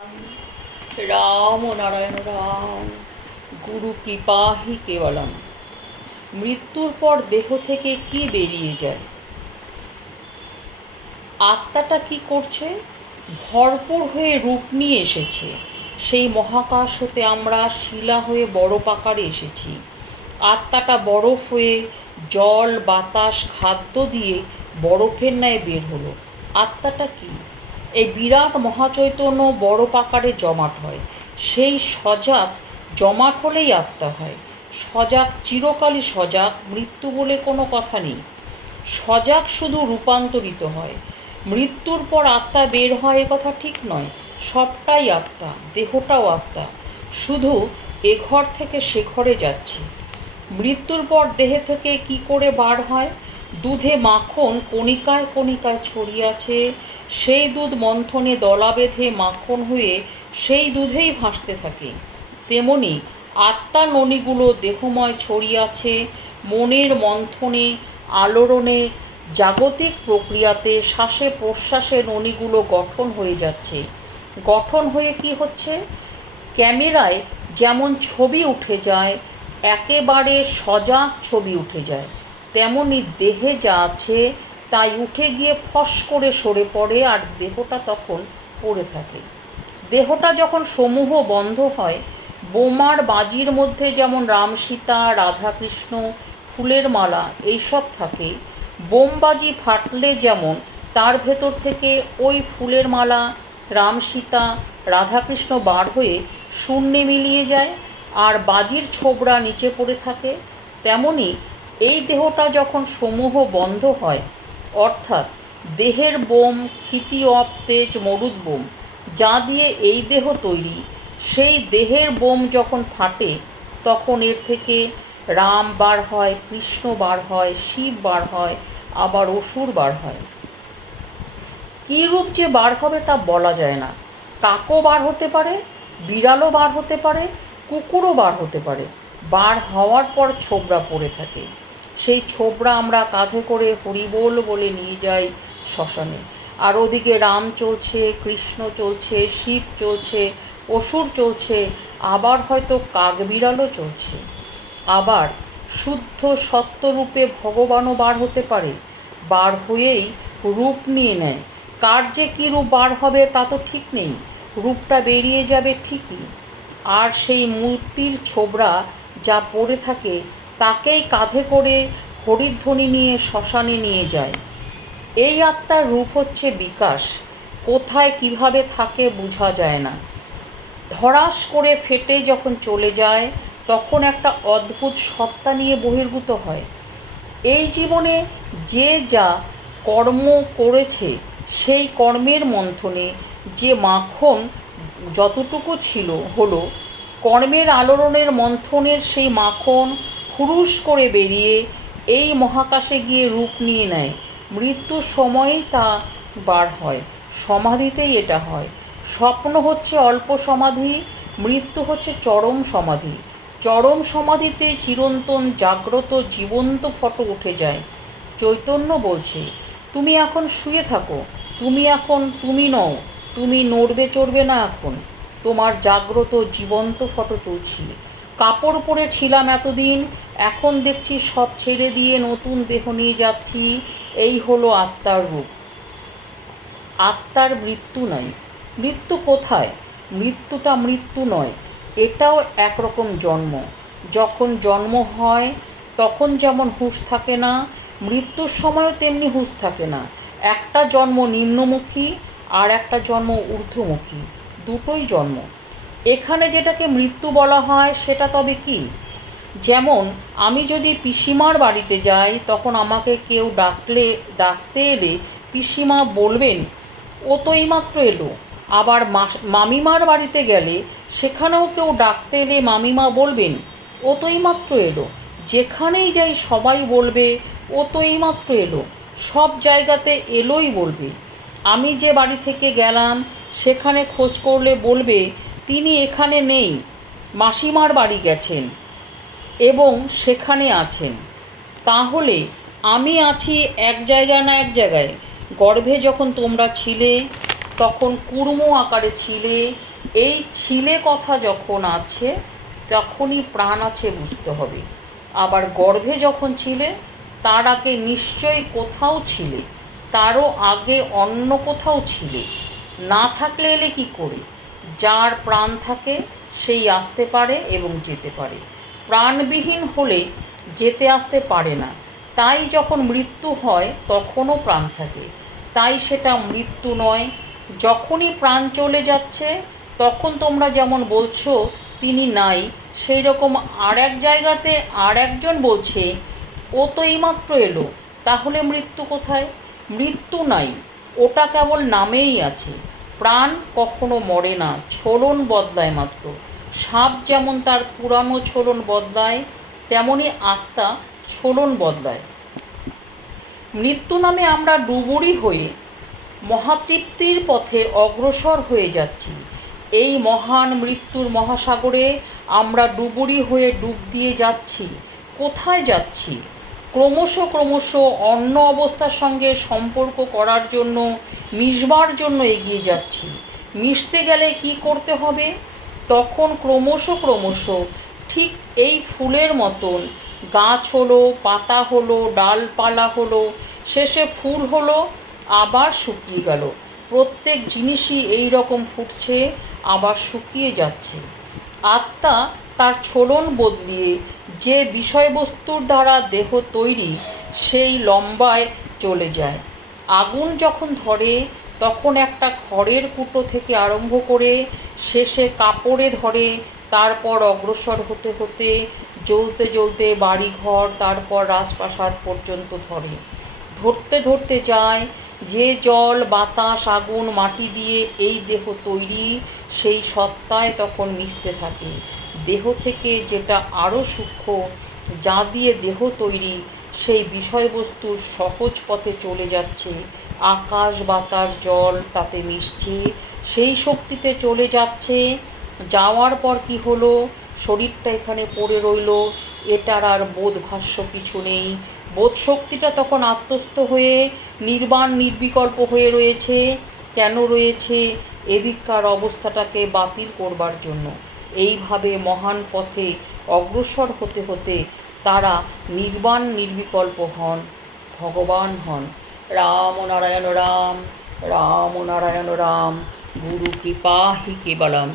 রাম নারায়ণ রাম। গুরু কৃপাহি কেবলম। মৃত্যুর পর দেহ থেকে কি বেরিয়ে যায়? আত্মাটা কি করছে? ভরপুর হয়ে রূপ নিয়ে এসেছে। সেই মহাকাশ হতে আমরা শিলা হয়ে বরফ আকারে এসেছি। আত্মাটা বরফ হয়ে জল বাতাস খাদ্য দিয়ে বরফের ন্যায় বের হলো। আত্মাটা কি? এই বিরাট মহাচৈতন্য বরফ আকারে জমাট হয়। সেই সজাগ জমাট হলেই আত্মা হয়। সজাগ চিরকালই সজাগ, মৃত্যু বলে কোনো কথা নেই। সজাগ শুধু রূপান্তরিত হয়। মৃত্যুর পর আত্মা বের হয় এ কথা ঠিক নয়। সবটাই আত্মা, দেহটাও আত্মা, শুধু এ ঘর থেকে সে ঘরে যাচ্ছে। মৃত্যুর পর দেহে থেকে কি করে বার হয়? দুধে মাখন কণিকায় কণিকায় ছড়িয়ে আছে। সেই দুধ মন্থনে দলা বেঁধে মাখন হয়ে সেই দুধেই ভাসতে থাকে। তেমনি আত্মার ননিগুলো দেহময় ছড়িয়ে আছে। মনের মন্থনে, আলোড়নে, জাগতিক প্রক্রিয়াতে শ্বাসে প্রশ্বাসে ননিগুলো গঠন হয়ে যাচ্ছে। গঠন হয়ে কি হচ্ছে? ক্যামেরায় যেমন ছবি উঠে যায়, একেবারে সজাগ ছবি উঠে যায়, তেমনি দেহে যা আছে তাই উঠে গিয়ে ফস করে সরে পড়ে, আর দেহটা তখন পড়ে থাকে। দেহটা যখন সমূহ বন্ধ হয়, বোমার বাজির মধ্যে যেমন রাম সীতা, রাধাকৃষ্ণ, ফুলের মালা এইসব থাকে, বোমবাজি ফাটলে যেমন তার ভেতর থেকে ওই ফুলের মালা, রাম সীতা, রাধাকৃষ্ণ বার হয়ে শূন্যে মিলিয়ে যায়, আর বাজির ছোবড়া নিচে পড়ে থাকে, তেমনি এই দেহটা যখন সমূহ বন্ধ হয়, অর্থাৎ দেহের বোম, ক্ষিতি অপ তেজ মরুদ বোম যা দিয়ে এই দেহ তৈরি, সেই দেহের বোম যখন ফাটে, তখন এর থেকে রাম বার হয়, কৃষ্ণ বার হয়, শিব বার হয়, আবার অসুর বার হয়। কী রূপ যে বার হবে তা বলা যায় না। কাকও বার হতে পারে, বিড়ালও বার হতে পারে, কুকুরও বার হতে পারে। বার হওয়ার পর ছোবড়া পড়ে থাকে। সেই ছোবড়া আমরা কাঁধে করে হরিবোল বলে নিয়ে যাই শ্মশানে। আর ওদিকে রাম চলছে, কৃষ্ণ চলছে, শিব চলছে, অসুর চলছে, আবার হয়তো কাকবিড়ালও চলছে। আবার শুদ্ধ সত্যরূপে ভগবানও বার হতে পারে। বার হয়েই রূপ নিয়ে নেয়। কার যে কী রূপ বার হবে তা তো ঠিক নেই, রূপটা বেরিয়ে যাবে ঠিকই। আর সেই মূর্তির ছোবড়া যা পড়ে থাকে তাকেই কাঁধে করে হরিধ্বনি নিয়ে শ্মশানে নিয়ে যায়। এই আত্মার রূপ হচ্ছে বিকাশ। কোথায় কিভাবে থাকে বোঝা যায় না। ধড়াস করে ফেটে যখন চলে যায়, তখন একটা অদ্ভুত সত্তা নিয়ে বহির্ভূত হয়। এই জীবনে যে যা কর্ম করেছে, সেই কর্মের মন্থনে যে মাখন যতটুকু ছিল হলো, কর্মের আলোড়নের মন্থনের সেই মাখন হুরুস করে বেরিয়ে এই মহাকাশে গিয়ে রূপ নিয়ে নেয়। মৃত্যুর সময়েই তা বার হয়। সমাধিতেই এটা হয়। স্বপ্ন হচ্ছে অল্প সমাধি, মৃত্যু হচ্ছে চরম সমাধি। চরম সমাধিতে চিরন্তন জাগ্রত জীবন্ত ফটো উঠে যায়। চৈতন্য বলছে, তুমি এখন শুয়ে থাকো, তুমি এখন তুমি নও, তুমি নড়বে চড়বে না। এখন তোমার জাগ্রত জীবন্ত ফটো তুলছি। কাপড় পরে ছিলাম এতদিন, এখন দেখছি সব ছেড়ে দিয়ে নতুন দেহ নিয়ে যাচ্ছি। এই হলো আত্মার রূপ। আত্মার মৃত্যু নাই। মৃত্যু কোথায়? মৃত্যুটা মৃত্যু নয়, এটাও একরকম জন্ম। যখন জন্ম হয় তখন যেমন হুঁশ থাকে না, মৃত্যুর সময়ও তেমনি হুঁশ থাকে না। একটা জন্ম নিম্নমুখী, আর একটা জন্ম ঊর্ধ্বমুখী, দুটোই জন্ম। এখানে যেটাকে মৃত্যু বলা হয় সেটা তবে কি? যেমন আমি যদি পিসিমার বাড়িতে যাই, তখন আমাকে কেউ ডাকতে এলে পিসিমা বলবেন, ও তো এইমাত্র এলো। আবার মামিমার বাড়িতে গেলে সেখানেও কেউ ডাকতে এলে মামিমা বলবেন, ও তো এইমাত্র এলো। যেখানেই যাই সবাই বলবে, ও তো এইমাত্র এলো। সব জায়গাতে এলোই বলবে। আমি যে বাড়ি থেকে গেলাম সেখানে খোঁজ করলে বলবে, তিনি এখানে নেই, মাসিমার বাড়ি গেছেন এবং সেখানে আছেন। তাহলে আমি আছি এক জায়গায় না এক জায়গায়। গর্ভে যখন তোমরা ছিলে তখন কুর্ম আকারে ছিলে। এই ছিলে কথা যখন আছে তখনই প্রাণ আছে বুঝতে হবে। আবার গর্ভে যখন ছিলে তার আগে নিশ্চয়ই কোথাও ছিলে, তারও আগে অন্য কোথাও ছিলে। না থাকলে এলে কি করে? যার প্রাণ থাকে সেই আসতে পারে এবং যেতে পারে, প্রাণবিহীন হলে যেতে আসতে পারে না। তাই যখন মৃত্যু হয় তখনও প্রাণ থাকে, তাই সেটা মৃত্যু নয়। যখনই প্রাণ চলে যাচ্ছে তখন তোমরা যেমন বলছো তিনি নাই, সেই রকম আর এক জায়গাতে আর একজন বলছে ও তো এইমাত্র এলো, তাহলে মৃত্যু কোথায়? মৃত্যু নাই, ওটা কেবল নামেই আছে। প্রাণ কখনো মরে না, ছোলন বদলায় মাত্র। সাপ যেমন তার পুরানো ছোলন বদলায়, তেমনি আত্মা ছোলন বদলায়। মৃত্যু নামে আমরা ডুবুরি হয়ে মহাতৃপ্তির পথে অগ্রসর হয়ে যাচ্ছি। এই মহান মৃত্যুর মহাসাগরে আমরা ডুবুরি হয়ে ডুব দিয়ে যাচ্ছি। কোথায় যাচ্ছি? ক্রমশ ক্রমশ অন্য অবস্থার সঙ্গে সম্পর্ক করার জন্য, মিশবার জন্য এগিয়ে যাচ্ছি। মিশতে গেলে কি করতে হবে? তখন ক্রমশ ক্রমশ ঠিক এই ফুলের মতন গাছ হলো, পাতা হলো, ডালপালা হলো, শেষে ফুল হলো, আবার শুকিয়ে গেল। প্রত্যেক জিনিসই এই রকম ফুটছে, আবার শুকিয়ে যাচ্ছে। আত্মা তার ছোলন বদলিয়ে যে বিষয়বস্তুর দ্বারা দেহ তৈরি সেই লম্বায় চলে যায়। আগুন যখন ধরে তখন একটা খড়ের কুটো থেকে আরম্ভ করে শেষে কাপড়ে ধরে, তারপর অগ্রসর হতে হতে জ্বলতে জ্বলতে বাড়িঘর, তারপর রাজপ্রাসাদ পর্যন্ত ধরে। ধরতে ধরতে যায়। যে জল, বাতাস, আগুন, মাটি দিয়ে এই দেহ তৈরি, সেই সত্তায় তখন মিশতে থাকে। দেহ থেকে যেটা আরও সূক্ষ্ম, যা দিয়ে দেহ তৈরি, সেই বিষয়বস্তুর সহজ পথে চলে যাচ্ছে। আকাশ, বাতাস, জল তাতে মিশছে, সেই শক্তিতে চলে যাচ্ছে। যাওয়ার পর কি হলো? শরীরটা এখানে পড়ে রইল, এটার আর বোধভাষ্য কিছু নেই। বোধ শক্তিটা তখন আত্মস্থ হয়ে নির্বাণ নির্বিকল্প হয়ে রয়েছে। কেন রয়েছে? এদিককার অবস্থাটাকে বাতিল করবার জন্য। এইভাবে মহান পথে অগ্রসর হতে হতে তারা নির্বাণ নির্বিকল্প হন, ভগবান হন। রাম নারায়ণ রাম, রাম নারায়ণ রাম, গুরু কৃপা হি কেবলম।